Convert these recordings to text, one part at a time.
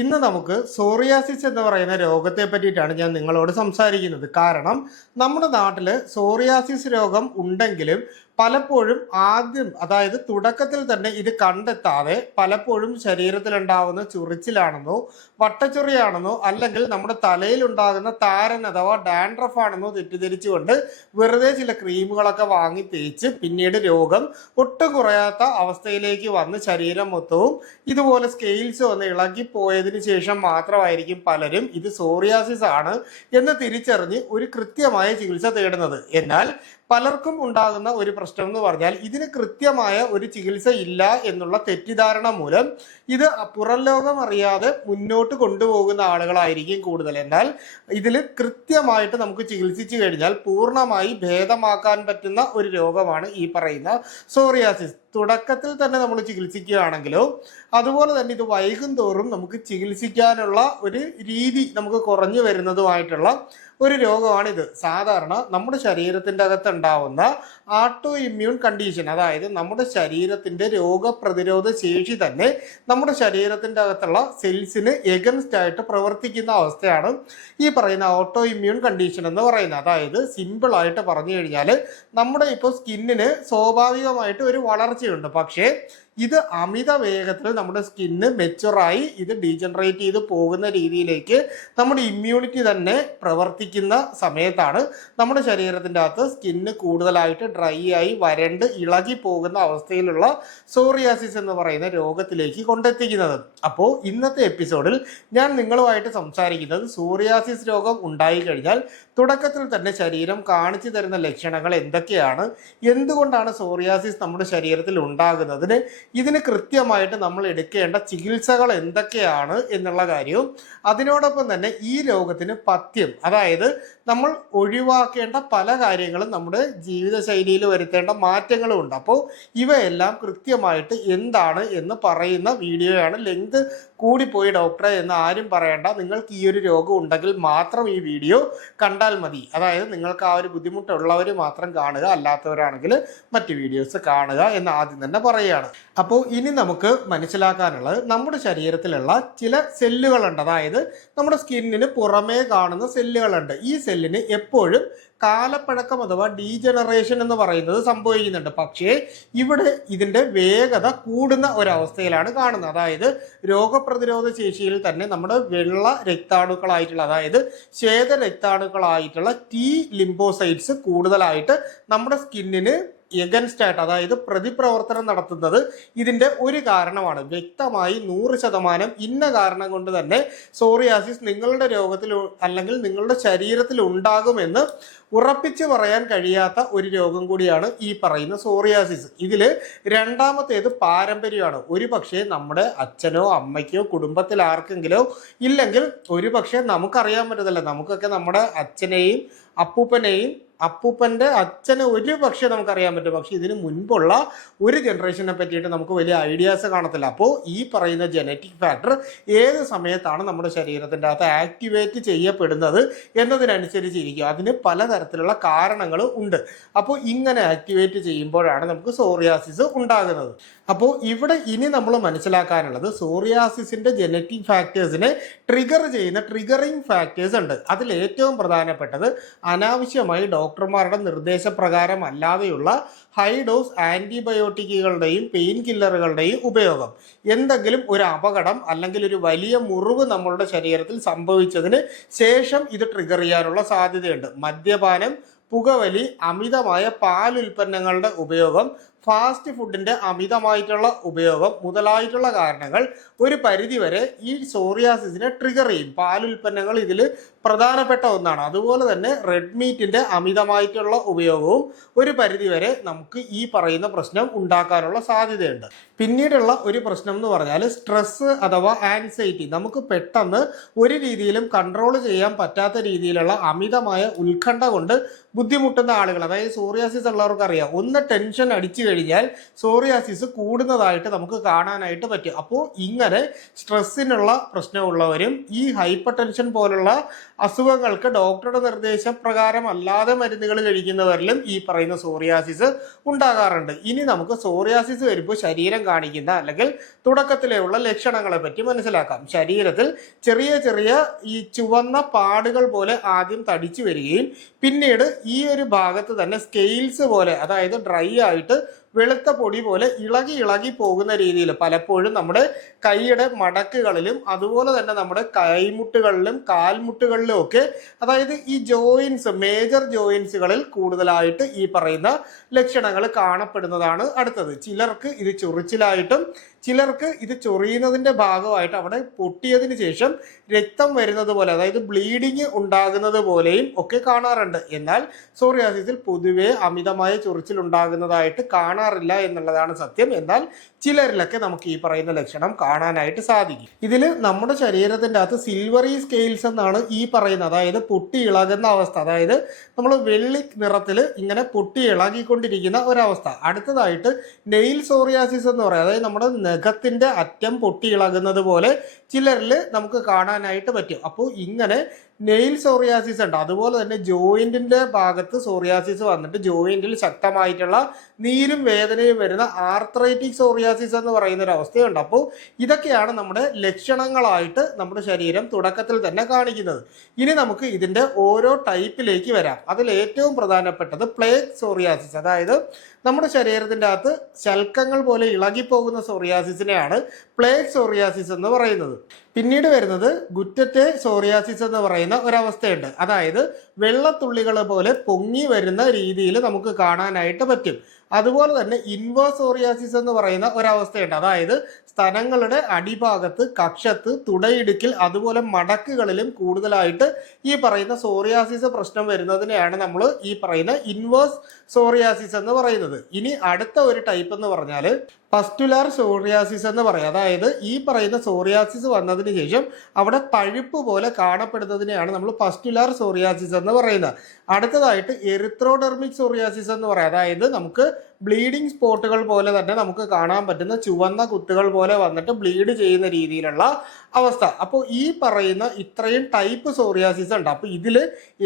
ഇന്ന് നമുക്ക് സോറിയാസിസ് എന്ന് പറയുന്ന രോഗത്തെ പറ്റിയിട്ടാണ് ഞാൻ നിങ്ങളോട് സംസാരിക്കുന്നത്. കാരണം നമ്മുടെ നാട്ടിൽ സോറിയാസിസ് രോഗം ഉണ്ടെങ്കിലും പലപ്പോഴും ആദ്യം, അതായത് തുടക്കത്തിൽ തന്നെ ഇത് കണ്ടെത്താതെ പലപ്പോഴും ശരീരത്തിലുണ്ടാവുന്ന ചൊറിച്ചിലാണെന്നോ വട്ടച്ചൊറിയാണെന്നോ അല്ലെങ്കിൽ നമ്മുടെ തലയിൽ ഉണ്ടാകുന്ന താരൻ അഥവാ ഡാൻഡ്രഫ് ആണെന്നോ തെറ്റിദ്ധരിച്ചുകൊണ്ട് വെറുതെ ചില ക്രീമുകളൊക്കെ വാങ്ങി തേച്ച് പിന്നീട് രോഗം ഒട്ടും കുറയാത്ത അവസ്ഥയിലേക്ക് വന്ന് ശരീരം മൊത്തവും ഇതുപോലെ സ്കെയിൽസ് വന്ന് ഇളകിപ്പോയതിനു ശേഷം മാത്രമായിരിക്കും പലരും ഇത് സോറിയാസിസ് ആണ് എന്ന് തിരിച്ചറിഞ്ഞ് ഒരു കൃത്യമായ ചികിത്സ തേടുന്നത്. എന്നാൽ പലർക്കും ഉണ്ടാകുന്ന ഒരു പ്രശ്നം എന്ന് പറഞ്ഞാൽ ഇതിന് കൃത്യമായ ഒരു ചികിത്സ ഇല്ല എന്നുള്ള തെറ്റിദ്ധാരണ മൂലം ഇത് പുറം ലോകം അറിയാതെ മുന്നോട്ട് കൊണ്ടുപോകുന്ന ആളുകളായിരിക്കും കൂടുതൽ. എന്നാൽ ഇതിൽ കൃത്യമായിട്ട് നമുക്ക് ചികിത്സിച്ചു കഴിഞ്ഞാൽ പൂർണ്ണമായി ഭേദമാക്കാൻ പറ്റുന്ന ഒരു രോഗമാണ് ഈ പറയുന്ന സോറിയാസിസ്. തുടക്കത്തിൽ തന്നെ നമ്മൾ ചികിത്സിക്കുകയാണെങ്കിലോ അതുപോലെ തന്നെ ഇത് വൈകും തോറും നമുക്ക് ചികിത്സിക്കാനുള്ള ഒരു രീതി നമുക്ക് കുറഞ്ഞു വരുന്നതുമായിട്ടുള്ള ഒരു രോഗമാണിത്. സാധാരണ നമ്മുടെ ശരീരത്തിൻ്റെ അകത്തുണ്ടാവുന്ന ആട്ടോ ഇമ്മ്യൂൺ കണ്ടീഷൻ, അതായത് നമ്മുടെ ശരീരത്തിൻ്റെ രോഗപ്രതിരോധ ശേഷി തന്നെ നമ്മുടെ ശരീരത്തിൻ്റെ അകത്തുള്ള സെൽസിന് എഗൻസ്റ്റ് ആയിട്ട് പ്രവർത്തിക്കുന്ന അവസ്ഥയാണ് ഈ പറയുന്ന ഓട്ടോ ഇമ്മ്യൂൺ കണ്ടീഷൻ എന്ന് പറയുന്നത്. അതായത് സിമ്പിളായിട്ട് പറഞ്ഞു കഴിഞ്ഞാൽ നമ്മുടെ ഇപ്പോൾ സ്കിന്നിന് സ്വാഭാവികമായിട്ട് ഒരു വളർച്ചയുണ്ട്, പക്ഷേ ഇത് അമിത വേഗത്തിൽ നമ്മുടെ സ്കിന്ന് മെച്ചുറായി ഇത് ഡീജനറേറ്റ് ചെയ്ത് പോകുന്ന രീതിയിലേക്ക് നമ്മുടെ ഇമ്മ്യൂണിറ്റി തന്നെ പ്രവർത്തിക്കുന്ന സമയത്താണ് നമ്മുടെ ശരീരത്തിൻ്റെ അകത്ത് സ്കിന്ന് കൂടുതലായിട്ട് ഡ്രൈ ആയി വരണ്ട് ഇളകി പോകുന്ന അവസ്ഥയിലുള്ള സോറിയാസിസ് എന്ന് പറയുന്ന രോഗത്തിലേക്ക് കൊണ്ടെത്തിക്കുന്നത്. അപ്പോൾ ഇന്നത്തെ എപ്പിസോഡിൽ ഞാൻ നിങ്ങളുമായിട്ട് സംസാരിക്കുന്നത് സോറിയാസിസ് രോഗം ഉണ്ടായിക്കഴിഞ്ഞാൽ തുടക്കത്തിൽ തന്നെ ശരീരം കാണിച്ചു തരുന്ന ലക്ഷണങ്ങൾ എന്തൊക്കെയാണ്, എന്തുകൊണ്ടാണ് സോറിയാസിസ് നമ്മുടെ ശരീരത്തിൽ ഉണ്ടാകുന്നതിന് ഇതിന് കൃത്യമായിട്ട് നമ്മൾ എടുക്കേണ്ട ചികിത്സകൾ എന്തൊക്കെയാണ് എന്നുള്ള കാര്യവും, അതിനോടൊപ്പം തന്നെ ഈ രോഗത്തിന് പഥ്യം, അതായത് നമ്മൾ ഒഴിവാക്കേണ്ട പല കാര്യങ്ങളും നമ്മുടെ ജീവിതശൈലിയിൽ വരുത്തേണ്ട മാറ്റങ്ങളും ഉണ്ട്. അപ്പോൾ ഇവയെല്ലാം കൃത്യമായിട്ട് എന്താണ് എന്ന് പറയുന്ന വീഡിയോയാണ്. ലെങ്ത് കൂടിപ്പോയി ഡോക്ടറെ എന്ന് ആരും പറയേണ്ട. നിങ്ങൾക്ക് ഈ ഒരു രോഗം ഉണ്ടെങ്കിൽ മാത്രം ഈ വീഡിയോ കണ്ടാൽ മതി. അതായത് നിങ്ങൾക്ക് ആ ഒരു ബുദ്ധിമുട്ടുള്ളവർ മാത്രം കാണുക, അല്ലാത്തവരാണെങ്കിൽ മറ്റ് വീഡിയോസ് കാണുക എന്ന് ആദ്യം തന്നെ പറയുകയാണ്. അപ്പോൾ ഇനി നമുക്ക് മനസ്സിലാക്കാനുള്ളത് നമ്മുടെ ശരീരത്തിലുള്ള ചില സെല്ലുകളുണ്ട്, അതായത് നമ്മുടെ സ്കിന്നിന് പുറമേ കാണുന്ന സെല്ലുകളുണ്ട്. ഈ സെല്ലിന് എപ്പോഴും കാലപ്പഴക്കം അഥവാ ഡീജനറേഷൻ എന്ന് പറയുന്നത് സംഭവിക്കുന്നുണ്ട്. പക്ഷേ ഇവിടെ ഇതിൻ്റെ വേഗത കൂടുന്ന ഒരവസ്ഥയിലാണ് കാണുന്നത്. അതായത് രോഗപ്രതിരോധ ശേഷിയിൽ തന്നെ നമ്മുടെ വെള്ള രക്താണുക്കളായിട്ടുള്ള, അതായത് ശ്വേത രക്താണുക്കളായിട്ടുള്ള ടി ലിംബോസൈറ്റ്സ് കൂടുതലായിട്ട് നമ്മുടെ സ്കിന്നിന് എഗൻസ്റ്റ് ആയിട്ട്, അതായത് പ്രതിപ്രവർത്തനം നടത്തുന്നത് ഇതിൻ്റെ ഒരു കാരണമാണ്. വ്യക്തമായി 100% ഇന്ന കാരണം കൊണ്ട് തന്നെ സോറിയാസിസ് നിങ്ങളുടെ രോഗത്തിൽ അല്ലെങ്കിൽ നിങ്ങളുടെ ശരീരത്തിൽ ഉണ്ടാകുമെന്ന് ഉറപ്പിച്ച് പറയാൻ കഴിയാത്ത ഒരു രോഗം കൂടിയാണ് ഈ പറയുന്ന സോറിയാസിസ്. ഇതിൽ രണ്ടാമത്തേത് പാരമ്പര്യമാണ്. ഒരു പക്ഷേ നമ്മുടെ അച്ഛനോ അമ്മയ്ക്കോ കുടുംബത്തിൽ ആർക്കെങ്കിലോ ഇല്ലെങ്കിൽ ഒരു പക്ഷേ നമുക്കറിയാൻ പറ്റത്തില്ല. നമുക്കൊക്കെ നമ്മുടെ അച്ഛനെയും അപ്പൂപ്പൻ്റെ അച്ഛനെ ഒരു പക്ഷേ നമുക്കറിയാൻ പറ്റും, പക്ഷെ ഇതിന് മുൻപുള്ള ഒരു ജനറേഷനെ പറ്റിയിട്ട് നമുക്ക് വലിയ ഐഡിയാസ് കാണത്തില്ല. അപ്പോൾ ഈ പറയുന്ന ജനറ്റിക് ഫാക്ടർ ഏത് സമയത്താണ് നമ്മുടെ ശരീരത്തിൻ്റെ അകത്ത് ആക്ടിവേറ്റ് ചെയ്യപ്പെടുന്നത് എന്നതിനനുസരിച്ചിരിക്കും. അതിന് പലതരത്തിലുള്ള കാരണങ്ങൾ ഉണ്ട്. അപ്പോൾ ഇങ്ങനെ ആക്ടിവേറ്റ് ചെയ്യുമ്പോഴാണ് നമുക്ക് സോറിയാസിസ് ഉണ്ടാകുന്നത്. അപ്പോൾ ഇവിടെ ഇനി നമ്മൾ മനസ്സിലാക്കാനുള്ളത് സോറിയാസിസിൻ്റെ ജനറ്റിക് ഫാക്ടേഴ്സിനെ ട്രിഗർ ചെയ്യുന്ന ട്രിഗറിങ് ഫാക്ടേഴ്സ് ഉണ്ട്. അതിൽ ഏറ്റവും പ്രധാനപ്പെട്ടത് അനാവശ്യമായി ഡോക്ടർമാരുടെ നിർദ്ദേശപ്രകാരം അല്ലാതെയുള്ള ഹൈ ഡോസ് ആൻറ്റിബയോട്ടിക്കുകളുടെയും പെയിൻ കില്ലറുകളുടെയും ഉപയോഗം. എന്തെങ്കിലും ഒരു അപകടം അല്ലെങ്കിൽ ഒരു വലിയ മുറിവ് നമ്മളുടെ ശരീരത്തിൽ സംഭവിച്ചതിന് ശേഷം ഇത് ട്രിഗർ ചെയ്യാനുള്ള സാധ്യതയുണ്ട്. മദ്യപാനം, പുകവലി, അമിതമായ പാലുൽപ്പന്നങ്ങളുടെ ഉപയോഗം, ഫാസ്റ്റ് ഫുഡിൻ്റെ അമിതമായിട്ടുള്ള ഉപയോഗം മുതലായിട്ടുള്ള കാരണങ്ങൾ ഒരു പരിധിവരെ ഈ സോറിയാസിസിനെ ട്രിഗർ ചെയ്യും. പാലുൽപ്പന്നങ്ങൾ ഇതിൽ പ്രധാനപ്പെട്ട ഒന്നാണ്. അതുപോലെ തന്നെ റെഡ് മീറ്റിൻ്റെ അമിതമായിട്ടുള്ള ഉപയോഗവും ഒരു പരിധിവരെ നമുക്ക് ഈ പറയുന്ന പ്രശ്നം ഉണ്ടാക്കാനുള്ള സാധ്യതയുണ്ട്. പിന്നീടുള്ള ഒരു പ്രശ്നം എന്ന് പറഞ്ഞാൽ സ്ട്രെസ് അഥവാ ആൻസൈറ്റി. നമുക്ക് പെട്ടെന്ന് ഒരു രീതിയിലും കൺട്രോൾ ചെയ്യാൻ പറ്റാത്ത രീതിയിലുള്ള അമിതമായ ഉത്കണ്ഠ കൊണ്ട് ബുദ്ധിമുട്ടുന്ന ആളുകൾ, അതായത് സോറിയാസിസ് ഉള്ളവർക്ക് അറിയാം, ഒന്ന് ടെൻഷൻ അടിച്ചു കഴിഞ്ഞാൽ സോറിയാസിസ് കൂടുന്നതായിട്ട് നമുക്ക് കാണാനായിട്ട് പറ്റും. അപ്പോൾ ഇങ്ങനെ സ്ട്രെസ്സിനുള്ള പ്രശ്നമുള്ളവരും ഈ ഹൈപ്പർ ടെൻഷൻ പോലുള്ള അസുഖങ്ങൾക്ക് ഡോക്ടറുടെ നിർദ്ദേശപ്രകാരം അല്ലാതെ മരുന്നുകൾ കഴിക്കുന്നവരിലും ഈ പറയുന്ന സോറിയാസിസ് ഉണ്ടാകാറുണ്ട്. ഇനി നമുക്ക് സോറിയാസിസ് വരുമ്പോൾ ശരീരം കാണിക്കുന്ന അല്ലെങ്കിൽ തുടക്കത്തിലുള്ള ലക്ഷണങ്ങളെ പറ്റി മനസ്സിലാക്കാം. ശരീരത്തിൽ ചെറിയ ചെറിയ ഈ ചുവന്ന പാടുകൾ പോലെ ആദ്യം തടിച്ചു വരികയും പിന്നീട് ഈ ഒരു ഭാഗത്ത് തന്നെ സ്കെയിൽസ് പോലെ, അതായത് ഡ്രൈ ആയിട്ട് വെളുത്ത പൊടി പോലെ ഇളകി ഇളകി പോകുന്ന രീതിയിൽ പലപ്പോഴും നമ്മുടെ കൈയുടെ മടക്കുകളിലും അതുപോലെ തന്നെ നമ്മുടെ കൈമുട്ടുകളിലും കാൽമുട്ടുകളിലും ഒക്കെ, അതായത് ഈ ജോയിൻസ്, മേജർ ജോയിൻസുകളിൽ കൂടുതലായിട്ട് ഈ പറയുന്ന ലക്ഷണങ്ങൾ കാണപ്പെടുന്നതാണ് അടുത്തത്. ചിലർക്ക് ഇത് ചൊറിച്ചിലായിട്ടും ചിലർക്ക് ഇത് ചൊറിയുന്നതിന്റെ ഭാഗമായിട്ട് അവിടെ പൊട്ടിയതിന് ശേഷം രക്തം വരുന്നത് പോലെ, അതായത് ബ്ലീഡിങ് ഉണ്ടാകുന്നത് പോലെയും ഒക്കെ കാണാറുണ്ട്. എന്നാൽ സോറിയാസിസിൽ പൊതുവെ അമിതമായ ചൊറിച്ചിൽ ഉണ്ടാകുന്നതായിട്ട് കാണാറില്ല എന്നുള്ളതാണ് സത്യം. എന്നാൽ ചിലരിലൊക്കെ നമുക്ക് ഈ പറയുന്ന ലക്ഷണം കാണാനായിട്ട് സാധിക്കും. ഇതിൽ നമ്മുടെ ശരീരത്തിൻ്റെ അകത്ത് സിൽവറി സ്കെയിൽസ് എന്നാണ് ഈ പറയുന്നത്, അതായത് പൊട്ടി ഇളകുന്ന അവസ്ഥ, അതായത് നമ്മൾ വെള്ളി നിറത്തിൽ ഇങ്ങനെ പൊട്ടി ഇളകിക്കൊണ്ടിരിക്കുന്ന ഒരവസ്ഥ. അടുത്തതായിട്ട് നെയിൽ സോറിയാസിസ് എന്ന് പറയും, അതായത് നമ്മുടെ നഖത്തിന്റെ അറ്റം പൊട്ടി ഇളകുന്നത് പോലെ ചിലരിൽ നമുക്ക് കാണാനായിട്ട് പറ്റും. അപ്പോൾ ഇങ്ങനെ നെയിൽ സോറിയാസിസ് ഉണ്ട്. അതുപോലെ തന്നെ ജോയിന്റിന്റെ ഭാഗത്ത് സോറിയാസിസ് വന്നിട്ട് ജോയിന്റിൽ ശക്തമായിട്ടുള്ള നീരും വേദനയും വരുന്ന ആർത്രൈറ്റിക് സോറിയാസിസ് എന്ന് പറയുന്ന ഒരു അവസ്ഥയുണ്ട്. അപ്പോൾ ഇതൊക്കെയാണ് നമ്മുടെ ലക്ഷണങ്ങളായിട്ട് നമ്മുടെ ശരീരം തുടക്കത്തിൽ തന്നെ കാണിക്കുന്നത്. ഇനി നമുക്ക് ഇതിന്റെ ഓരോ ടൈപ്പിലേക്ക് വരാം. അതിൽ ഏറ്റവും പ്രധാനപ്പെട്ടത് പ്ലേഗ് സോറിയാസിസ്, അതായത് നമ്മുടെ ശരീരത്തിൻ്റെ അകത്ത് ശൽക്കങ്ങൾ പോലെ ഇളകിപ്പോകുന്ന സോറിയാസിസിനെയാണ് പ്ലേഗ് സോറിയാസിസ് എന്ന് പറയുന്നത്. പിന്നീട് വരുന്നത് ഗുറ്ററ്റെ സോറിയാസിസ് എന്ന് പറയുന്ന ഒരവസ്ഥയുണ്ട്. അതായത് വെള്ളത്തുള്ളികൾ പോലെ പൊങ്ങി വരുന്ന രീതിയിൽ നമുക്ക് കാണാനായിട്ട് പറ്റും. അതുപോലെ തന്നെ ഇൻവേഴ്സ് സോറിയാസിസ് എന്ന് പറയുന്ന ഒരവസ്ഥയുണ്ട്. അതായത് സ്തനങ്ങളുടെ അടിഭാഗത്ത്, കക്ഷത്ത്, തുടയിടുക്കിൽ അതുപോലെ മടക്കുകളിലും കൂടുതലായിട്ട് ഈ പറയുന്ന സോറിയാസിസ് പ്രശ്നം വരുന്നതിനെയാണ് നമ്മൾ ഈ പറയുന്ന ഇൻവേഴ്സ് സോറിയാസിസ് എന്ന് പറയുന്നത്. ഇനി അടുത്ത ഒരു ടൈപ്പ് എന്ന് പറഞ്ഞാൽ പസ്റ്റുലാർ സോറിയാസിസ് എന്ന് പറയും. അതായത് ഈ പറയുന്ന സോറിയാസിസ് വന്നതിന് ശേഷം അവിടെ പഴുപ്പ് പോലെ കാണപ്പെടുന്നതിനെയാണ് നമ്മൾ പസ്റ്റുലാർ സോറിയാസിസ് എന്ന് പറയുന്നത്. അടുത്തതായിട്ട് എറിത്രോഡെർമിക് സോറിയാസിസ് എന്ന് പറയാം. അതായത് നമുക്ക് ബ്ലീഡിങ് സ്പോട്ടുകൾ പോലെ തന്നെ നമുക്ക് കാണാൻ പറ്റുന്ന ചുവന്ന കുത്തുകൾ പോലെ വന്നിട്ട് ബ്ലീഡ് ചെയ്യുന്ന രീതിയിലുള്ള അവസ്ഥ. അപ്പോൾ ഈ പറയുന്ന ഇത്രയും ടൈപ്പ് സോറിയാസിസ് ഉണ്ട്. അപ്പോൾ ഇതിൽ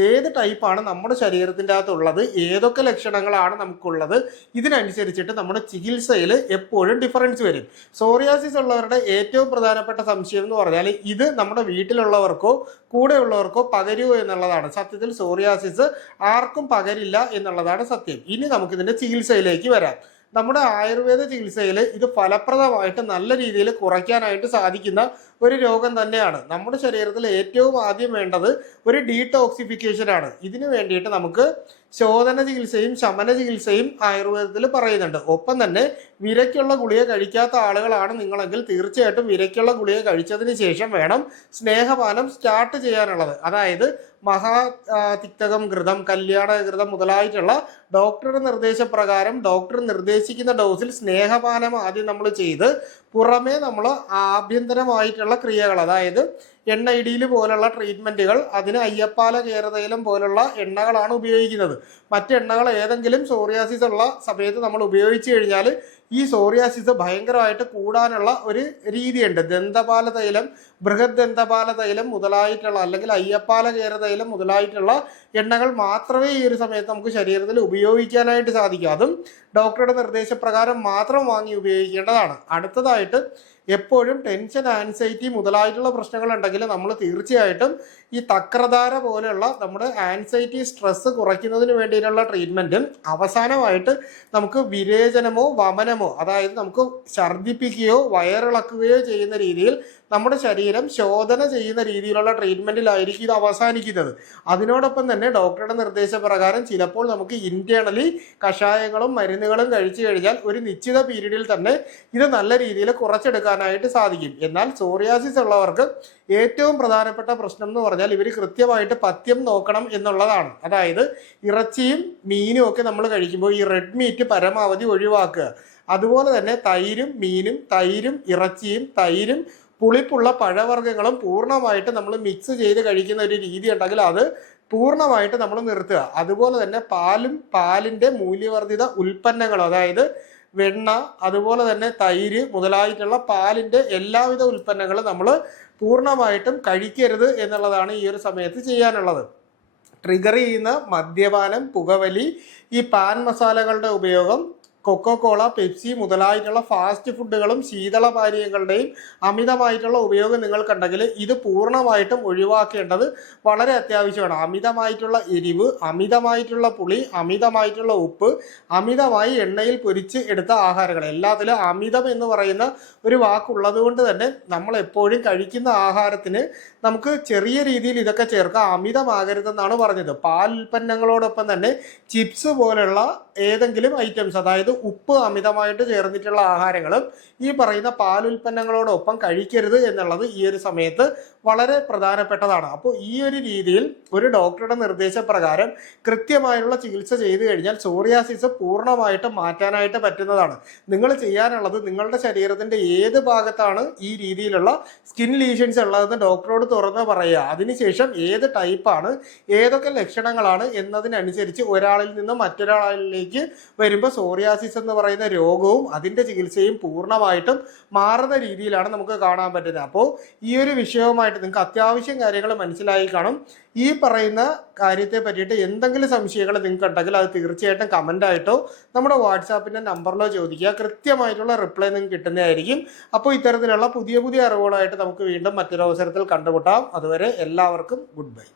ഏത് ടൈപ്പാണ് നമ്മുടെ ശരീരത്തിൻ്റെ അകത്തുള്ളത്, ഏതൊക്കെ ലക്ഷണങ്ങളാണ് നമുക്കുള്ളത്, ഇതിനനുസരിച്ചിട്ട് നമ്മുടെ ചികിത്സയിൽ എപ്പോഴും ഡിഫറൻസ് വരും. സോറിയാസിസ് ഉള്ളവരുടെ ഏറ്റവും പ്രധാനപ്പെട്ട സംശയം എന്ന് പറഞ്ഞാൽ ഇത് നമ്മുടെ വീട്ടിലുള്ളവർക്കോ കൂടെയുള്ളവർക്കോ പകരുമോ എന്നുള്ളതാണ്. സത്യത്തിൽ സോറിയാസിസ് ആർക്കും പകരില്ല എന്നുള്ളതാണ് സത്യം. ഇനി നമുക്കിതിൻ്റെ ചികിത്സയിലേക്ക് വരാം. നമ്മുടെ ആയുർവേദ ചികിത്സയിൽ ഇത് ഫലപ്രദമായിട്ട് നല്ല രീതിയിൽ കുറയ്ക്കാനായിട്ട് സാധിക്കുന്ന ഒരു രോഗം തന്നെയാണ്. നമ്മുടെ ശരീരത്തിൽ ഏറ്റവും ആദ്യം വേണ്ടത് ഒരു ഡീടോക്സിഫിക്കേഷൻ ആണ്. ഇതിനു വേണ്ടിയിട്ട് നമുക്ക് ശോധന ചികിത്സയും ശമന ചികിത്സയും ആയുർവേദത്തിൽ പറയുന്നുണ്ട്. ഒപ്പം തന്നെ വിരയ്ക്കുള്ള ഗുളിക കഴിക്കാത്ത ആളുകളാണ് നിങ്ങളെങ്കിൽ തീർച്ചയായിട്ടും വിരയ്ക്കുള്ള ഗുളിക കഴിച്ചതിന് ശേഷം വേണം സ്നേഹപാനം സ്റ്റാർട്ട് ചെയ്യാനുള്ളത്. അതായത് മഹാതിക്തകം ഘൃതം, കല്യാണ ഘൃതം മുതലായിട്ടുള്ള ഡോക്ടറുടെ നിർദ്ദേശപ്രകാരം ഡോക്ടർ നിർദ്ദേശിക്കുന്ന ഡോസിൽ സ്നേഹപാനം ആദ്യം നമ്മൾ ചെയ്ത് പുറമേ നമ്മൾ ആഭ്യന്തരമായിട്ടുള്ള ക്രിയകൾ, അതായത് എണ്ണയിടിയിൽ പോലുള്ള ട്രീറ്റ്മെൻറ്റുകൾ, അതിന് അയ്യപ്പാല കേരതൈലം പോലുള്ള എണ്ണകളാണ് ഉപയോഗിക്കുന്നത്. മറ്റെണ്ണകൾ ഏതെങ്കിലും സോറിയാസിസ് ഉള്ള സമയത്ത് നമ്മൾ ഉപയോഗിച്ച് കഴിഞ്ഞാൽ ഈ സോറിയാസിസ് ഭയങ്കരമായിട്ട് കൂടാനുള്ള ഒരു രീതിയുണ്ട്. ദന്തപാല തൈലം, ബൃഹത് ദന്തപാല തൈലം മുതലായിട്ടുള്ള അല്ലെങ്കിൽ അയ്യപ്പാല കേരതൈലം മുതലായിട്ടുള്ള എണ്ണകൾ മാത്രമേ ഈ ഒരു സമയത്ത് നമുക്ക് ശരീരത്തിൽ ഉപയോഗിക്കാനായിട്ട് സാധിക്കൂ. അതും ഡോക്ടറുടെ നിർദ്ദേശപ്രകാരം മാത്രം വാങ്ങി ഉപയോഗിക്കേണ്ടതാണ്. അടുത്തതായിട്ട് എപ്പോഴും ടെൻഷൻ, ആൻസൈറ്റി മുതലായിട്ടുള്ള പ്രശ്നങ്ങൾ ഉണ്ടെങ്കിൽ നമ്മൾ തീർച്ചയായിട്ടും ഈ തക്രധാര പോലെയുള്ള നമ്മുടെ ആൻസൈറ്റി സ്ട്രെസ് കുറയ്ക്കുന്നതിന് വേണ്ടിയിട്ടുള്ള ട്രീറ്റ്മെൻറ്റും അവസാനമായിട്ട് നമുക്ക് വിരേചനമോ വമനമോ, അതായത് നമുക്ക് ഛർദ്ദിപ്പിക്കുകയോ വയറിളക്കുകയോ ചെയ്യുന്ന രീതിയിൽ നമ്മുടെ ശരീരം ശോധന ചെയ്യുന്ന രീതിയിലുള്ള ട്രീറ്റ്മെൻറ്റിലായിരിക്കും ഇത് അവസാനിക്കുന്നത്. അതിനോടൊപ്പം തന്നെ ഡോക്ടറുടെ നിർദ്ദേശപ്രകാരം ചിലപ്പോൾ നമുക്ക് ഇന്റേണലി കഷായങ്ങളും മരുന്നുകളും കഴിച്ചു കഴിഞ്ഞാൽ ഒരു നിശ്ചിത പീരീഡിൽ തന്നെ ഇത് നല്ല രീതിയിൽ കുറച്ചെടുക്കാനായിട്ട് സാധിക്കും. എന്നാൽ സോറിയാസിസ് ഉള്ളവർക്ക് ഏറ്റവും പ്രധാനപ്പെട്ട പ്രശ്നം എന്ന് പറഞ്ഞാൽ ഇവർ കൃത്യമായിട്ട് പഥ്യം നോക്കണം എന്നുള്ളതാണ്. അതായത് ഇറച്ചിയും മീനും ഒക്കെ നമ്മൾ കഴിക്കുമ്പോൾ ഈ റെഡ് മീറ്റ് പരമാവധി ഒഴിവാക്കുക. അതുപോലെ തന്നെ തൈരും മീനും, തൈരും ഇറച്ചിയും, തൈരും പുളിപ്പുള്ള പഴവർഗ്ഗങ്ങളും പൂർണ്ണമായിട്ട് നമ്മൾ മിക്സ് ചെയ്ത് കഴിക്കുന്ന ഒരു രീതി ഉണ്ടെങ്കിൽ അത് പൂർണ്ണമായിട്ട് നമ്മൾ നിർത്തുക. അതുപോലെ തന്നെ പാലും പാലിൻ്റെ മൂല്യവർദ്ധിത ഉൽപ്പന്നങ്ങളും, അതായത് വെണ്ണ, അതുപോലെ തന്നെ തൈര് മുതലായിട്ടുള്ള പാലിൻ്റെ എല്ലാവിധ ഉൽപ്പന്നങ്ങളും നമ്മൾ പൂർണ്ണമായിട്ടും കഴിക്കരുത് എന്നുള്ളതാണ് ഈ ഒരു സമയത്ത് ചെയ്യാനുള്ളത്. ട്രിഗർ ചെയ്യുന്ന മദ്യപാനം, പുകവലി, ഈ പാൻ മസാലകളുടെ ഉപയോഗം, കൊക്കോകോള, പെപ്സി മുതലായിട്ടുള്ള ഫാസ്റ്റ് ഫുഡുകളും ശീതളപാനീയങ്ങളുടെയും അമിതമായിട്ടുള്ള ഉപയോഗം നിങ്ങൾക്കുണ്ടെങ്കിൽ ഇത് പൂർണ്ണമായിട്ടും ഒഴിവാക്കേണ്ടത് വളരെ അത്യാവശ്യമാണ്. അമിതമായിട്ടുള്ള എരിവ്, അമിതമായിട്ടുള്ള പുളി, അമിതമായിട്ടുള്ള ഉപ്പ്, അമിതമായി എണ്ണയിൽ പൊരിച്ച് എടുത്ത ആഹാരങ്ങൾ, എല്ലാത്തിലും അമിതം എന്ന് പറയുന്ന ഒരു വാക്കുള്ളത് കൊണ്ട് തന്നെ നമ്മൾ എപ്പോഴും കഴിക്കുന്ന ആഹാരത്തിന് നമുക്ക് ചെറിയ രീതിയിൽ ഇതൊക്കെ ചേർക്കാം, അമിതമാകരുതെന്നാണ് പറഞ്ഞത്. പാൽ ഉൽപ്പന്നങ്ങളോടൊപ്പം തന്നെ ചിപ്സ് പോലുള്ള ഏതെങ്കിലും ഐറ്റംസ്, അതായത് ഉപ്പ് അമിതമായിട്ട് ചേർന്നിട്ടുള്ള ആഹാരങ്ങളും ഈ പറയുന്ന പാൽ ഉൽപ്പന്നങ്ങളോടൊപ്പം കഴിക്കരുത് എന്നുള്ളത് ഈ ഒരു സമയത്ത് വളരെ പ്രധാനപ്പെട്ടതാണ്. അപ്പോൾ ഈ ഒരു രീതിയിൽ ഒരു ഡോക്ടറുടെ നിർദ്ദേശപ്രകാരം കൃത്യമായുള്ള ചികിത്സ ചെയ്തു കഴിഞ്ഞാൽ സോറിയാസിസ് പൂർണ്ണമായിട്ടും മാറ്റാനായിട്ട് പറ്റുന്നതാണ്. നിങ്ങൾ ചെയ്യാനുള്ളത് നിങ്ങളുടെ ശരീരത്തിൻ്റെ ഏത് ഭാഗത്താണ് ഈ രീതിയിലുള്ള സ്കിൻ ലീഷൻസ് ഉള്ളതെന്ന് ഡോക്ടറോട് തുറന്ന് പറയുക. അതിനുശേഷം ഏത് ടൈപ്പാണ്, ഏതൊക്കെ ലക്ഷണങ്ങളാണ് എന്നതിനനുസരിച്ച് ഒരാളിൽ നിന്ന് മറ്റൊരാളിലേക്ക് വരുമ്പോൾ സോറിയാസിസ് എന്ന് പറയുന്ന രോഗവും അതിൻ്റെ ചികിത്സയും പൂർണ്ണമായിട്ടും മാറുന്ന രീതിയിലാണ് നമുക്ക് കാണാൻ പറ്റുന്നത്. അപ്പോൾ ഈ ഒരു വിഷയവുമായിട്ട് നിങ്ങൾക്ക് അത്യാവശ്യം കാര്യങ്ങൾ മനസ്സിലായി കാണും. ഈ പറയുന്ന കാര്യത്തെ പറ്റിയിട്ട് എന്തെങ്കിലും സംശയങ്ങൾ നിങ്ങൾക്ക് ഉണ്ടെങ്കിൽ അത് തീർച്ചയായിട്ടും കമൻ്റായിട്ടോ നമ്മുടെ വാട്സാപ്പിൻ്റെ നമ്പറിലോ ചോദിക്കുക. കൃത്യമായിട്ടുള്ള റിപ്ലൈ നിങ്ങൾക്ക് കിട്ടുന്നതായിരിക്കും. അപ്പോൾ ഇത്തരത്തിലുള്ള പുതിയ പുതിയ അറിവുകളായിട്ട് നമുക്ക് വീണ്ടും മറ്റൊരു അവസരത്തിൽ കണ്ടുമുട്ടാം. അതുവരെ എല്ലാവർക്കും ഗുഡ് ബൈ.